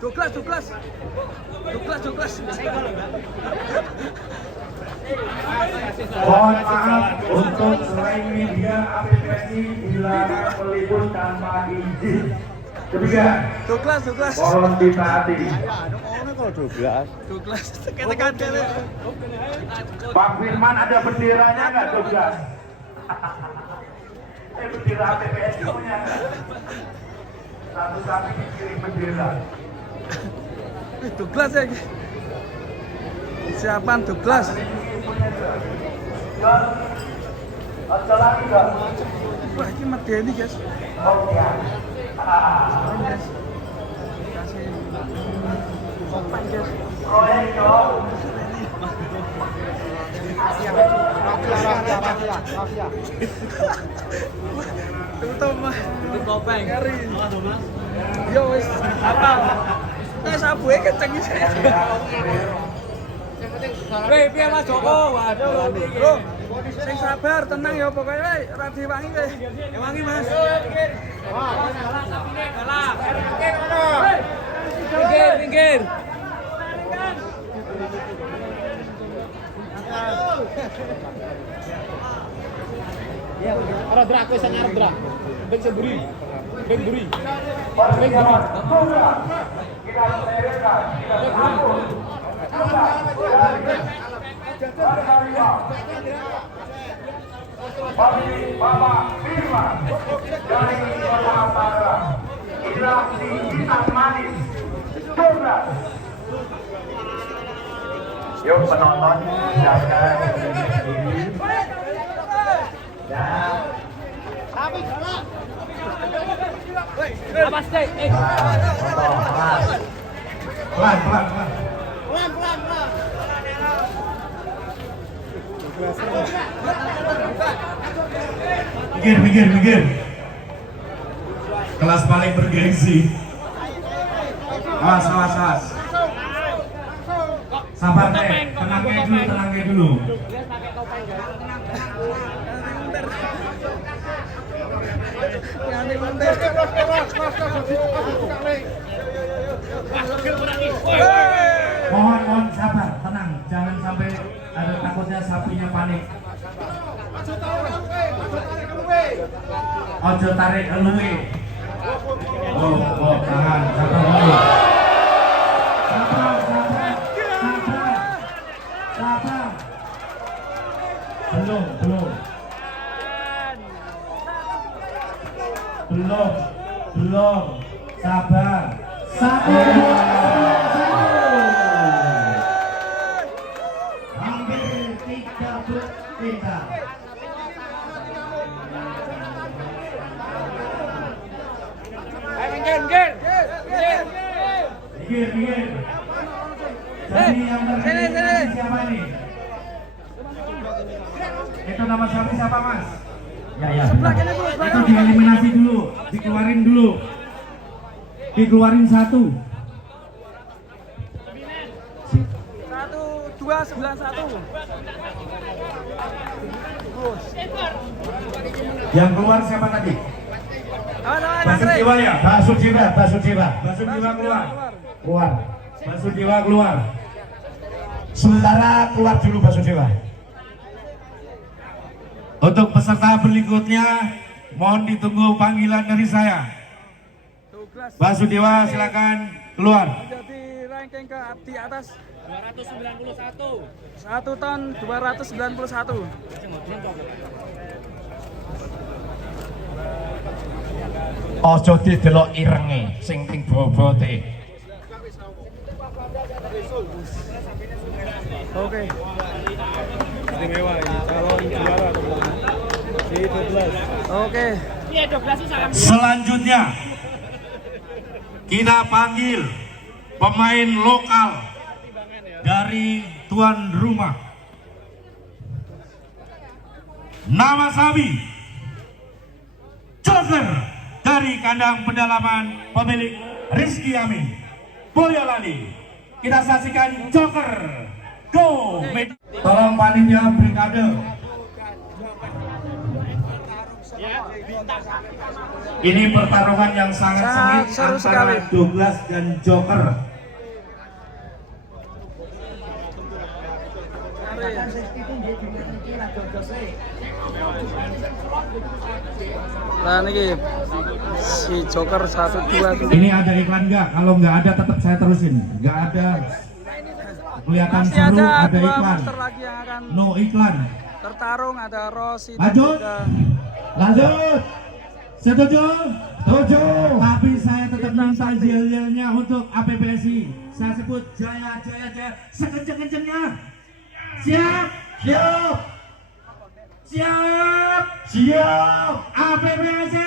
Douglas. Mohon maaf untuk selain media APPSI dilarang meliput tanpa izin. Demikian. Douglas. Mohon ditaati. Douglas. Tekan. Pak Firman ada benderanya nggak Douglas? Bendera APPSI punya nggak? Satu sapi dikirim bendera. Douglas ya. Siapaan Douglas? Ada lagi nggak? Wah, ini medeni guys. Oh ya. Guys. Kasih kopan guys. Proyek dong. Terutama Itu kopeng. ngeri. Yo wis apa? Sabuke kenceng iki. Weh, piye Mas Joko? Waduh, Bro, sing sabar, tenang ya pokoknya weh, ora diwangi weh. wangi Mas. Pinggir. Ora drak wis ngarep drak. Ben seburi. Ben buri. Kita selesaikan. Bapak Firman dari Kota Utara. Inilah si hitam manis. Douglas. Yuk penonton jaga diri. Dan Apa sih? pelan. Minggir. Kelas paling bergengsi. Awas. Sabar deh, tenang dulu. Mohon sabar, tenang, jangan sampai ada takutnya sapinya panik. Ojo tarik eluwe. Oh, tahan, sabar dulu. Sabar. Belum. Sabar. Hampir 3 foot kita. Minggir. Jadi yang terpilih siapa nih? Itu nama sapi siapa Mas? Ya. Sebelah kene bro, Itu dieliminasi dulu, dikeluarin 1. 1, 2, 9, 1. Yang keluar siapa tadi? Basudewa ya? Basudewa keluar. Basudewa keluar. Sementara keluar dulu Basudewa. Untuk peserta berikutnya mohon ditunggu panggilan dari saya. Basudewa silakan keluar. Jadi ranking ke di atas 291. 1 ton 291. Ojo didelok irenge sing ping bobote. Oke. Istimewa ini calon juara di 12. Oke. Iya, 12 salam. Selanjutnya kita panggil pemain lokal dari tuan rumah. Nama sapi Joker dari kandang pendalaman pemilik Rizky Amin Boyolali. Kita saksikan Joker Go. Tolong panitia brigade. Ini pertarungan yang sangat Sangat sengit seru antara sekali. Douglas dan Joker. Nah ini si Joker 1-2 Ini ada iklan nggak? Kalau nggak ada tetap saya terusin. Nggak ada. Kelihatan masih seru, ada ada 2 iklan. monster lagi yang akan No iklan. tertarung, ada Rossi dan Lanjut. juga Lanjut. Setuju? Setuju. Tapi saya tetap minta yel-yelnya untuk APPSI. Saya sebut jaya, jaya, jaya. Sekenceng-kencengnya. Siap. Siap. Siap. Siap. APPSI.